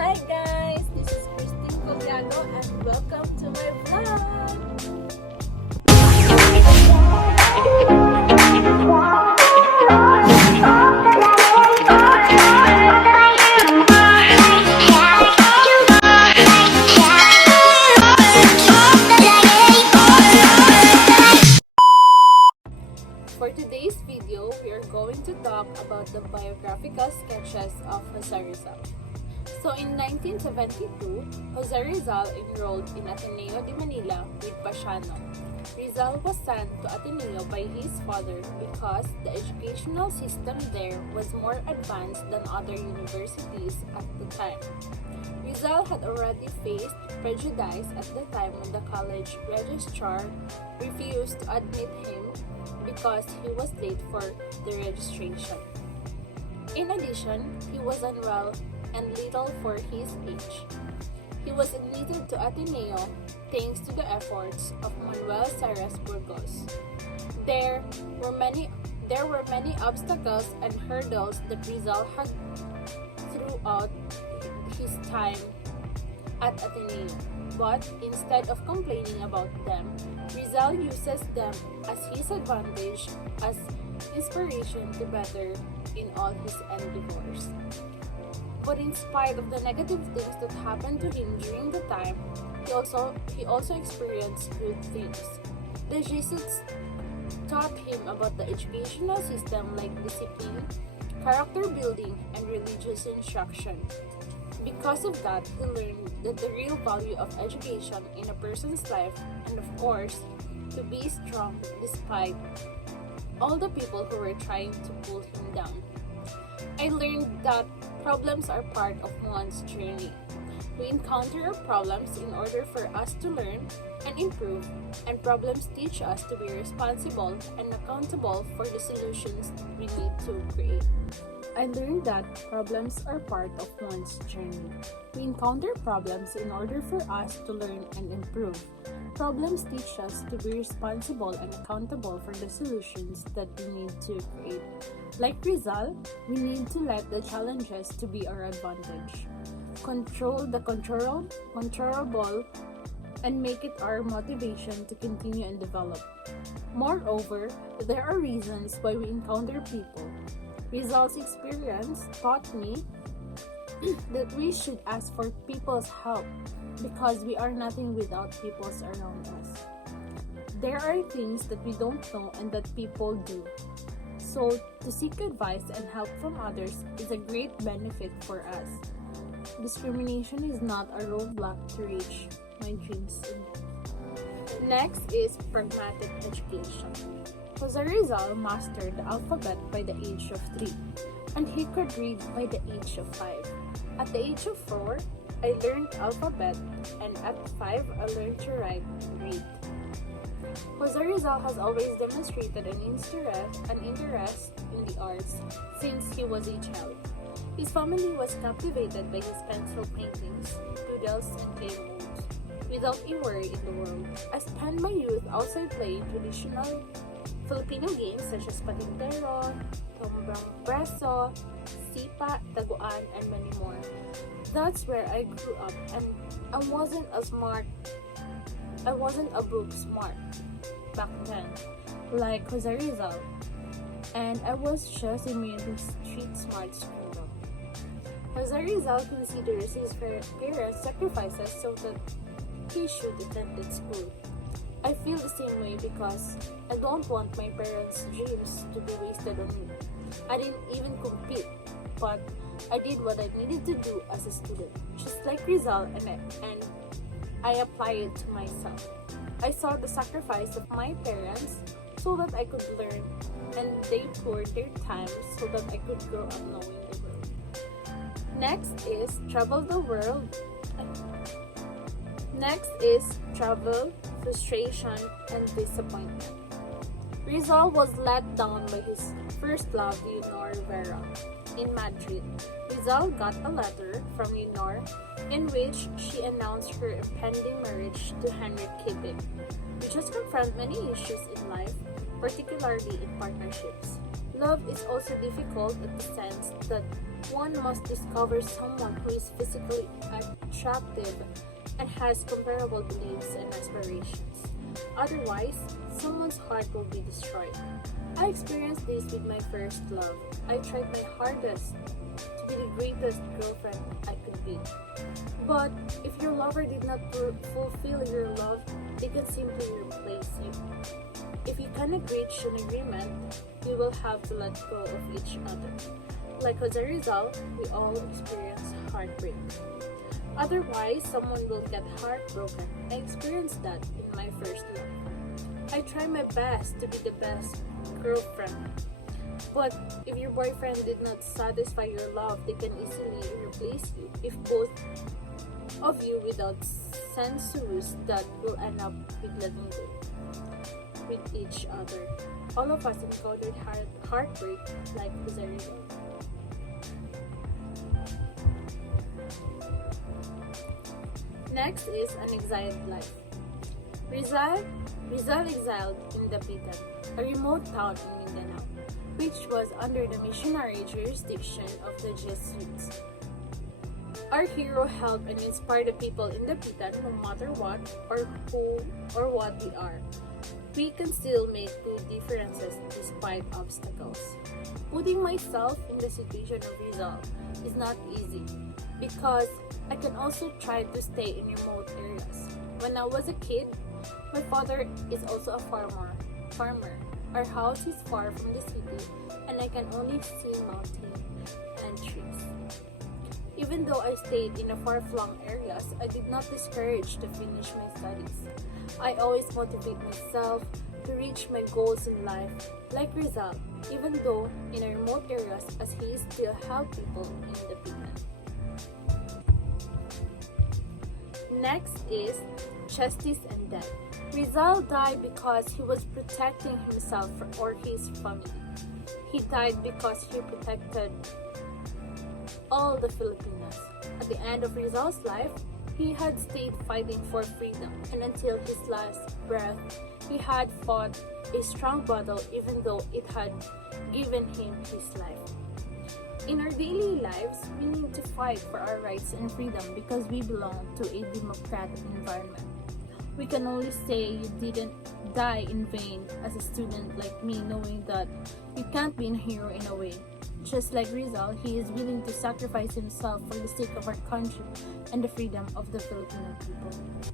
Hi guys, this is Christine Colgado and welcome to my vlog. For today's video, we are going to talk about the biographical sketches of Jose Rizal. So in 1972, Jose Rizal enrolled in Ateneo de Manila with Pasiano. Rizal was sent to Ateneo by his father because the educational system there was more advanced than other universities at the time. Rizal had already faced prejudice at the time when the college registrar refused to admit him because he was late for the registration. In addition, he was unwell and little for his age. He was admitted to Ateneo thanks to the efforts of Manuel Ceres Burgos. There were many obstacles and hurdles that Rizal had throughout his time at Ateneo, but instead of complaining about them, Rizal uses them as his advantage as inspiration to better in all his endeavors. But in spite of the negative things that happened to him during the time, he also experienced good things. The Jesuits taught him about the educational system like discipline, character building, and religious instruction. Because of that, he learned that the real value of education in a person's life, and of course, to be strong despite all the people who were trying to pull him down. I learned that problems are part of one's journey. We encounter problems in order for us to learn and improve, and problems teach us to be responsible and accountable for the solutions we need to create. I learned that problems are part of one's journey. We encounter problems in order for us to learn and improve. Problems teach us to be responsible and accountable for the solutions that we need to create. Like Rizal, we need to let the challenges to be our advantage. Control the controllable and make it our motivation to continue and develop. Moreover, there are reasons why we encounter people. Rizal's experience taught me that we should ask for people's help because we are nothing without people around us. There are things that we don't know and that people do. So, to seek advice and help from others is a great benefit for us. Discrimination is not a roadblock to reach my dreams. Next is pragmatic education. Jose Rizal mastered the alphabet by the age of 3, and he could read by the age of 5. At the age of 4, I learned alphabet, and at 5, I learned to write and read. Jose Rizal has always demonstrated an interest in the arts since he was a child. His family was captivated by his pencil paintings, doodles, and clay molds. Without a worry in the world, I spent my youth outside playing traditional Filipino games such as patintero, tombrang preso, sipa, taguan, and many more. That's where I grew up, and I wasn't a book smart back then, like Jose Rizal, and I was just immune to street smart scandal. Jose Rizal considers his parents' sacrifices so that he should attend school. I feel the same way because I don't want my parents' dreams to be wasted on me. I didn't even compete, but I did what I needed to do as a student, just like Rizal, and I apply it to myself. I saw the sacrifice of my parents so that I could learn, and they poured their time so that I could grow up knowing the world. Next is travel, frustration, and disappointment. Rizal was let down by his first love, Leonor Rivera, in Madrid. Rizal got a letter from Leonor in which she announced her impending marriage to Henry Kibbe, which has confronted many issues in life, particularly in partnerships. Love is also difficult in the sense that one must discover someone who is physically attractive and has comparable beliefs and aspirations. Otherwise, someone's heart will be destroyed. I experienced this with my first love. I tried my hardest to be the greatest girlfriend I could be. But if your lover did not fulfill your love, they can simply replace you. If you cannot reach an agreement, you will have to let go of each other. Like as a result, we all experience heartbreak. Otherwise, someone will get heartbroken. I experienced that in my first love. I try my best to be the best girlfriend. But if your boyfriend did not satisfy your love, they can easily replace you. If both of you without sensuous, that will end up with letting go with each other. All of us encountered heartbreak like Rosario. Next is an exiled life. Rizal exiled in Dapitan, a remote town in Mindanao, which was under the missionary jurisdiction of the Jesuits. Our hero helped and inspired the people in Dapitan no matter what or who or what we are. We can still make good differences despite obstacles. Putting myself in the situation of Rizal is not easy because I can also try to stay in remote areas. When I was a kid, my father is also a farmer. Our house is far from the city and I can only see mountains and trees. Even though I stayed in the far-flung areas, I did not discourage to finish my studies. I always motivate myself to reach my goals in life, like Rizal, even though in remote areas as he still helped people in the Pinan. Next is justice and death. Rizal died because he was protecting himself or his family. He died because he protected all the Filipinos. At the end of Rizal's life, he had stayed fighting for freedom, and until his last breath, he had fought a strong battle even though it had given him his life. In our daily lives, we need to fight for our rights and freedom because we belong to a democratic environment. We can only say you didn't die in vain as a student like me, knowing that you can't be a hero in a way. Just like Rizal, he is willing to sacrifice himself for the sake of our country and the freedom of the Filipino people.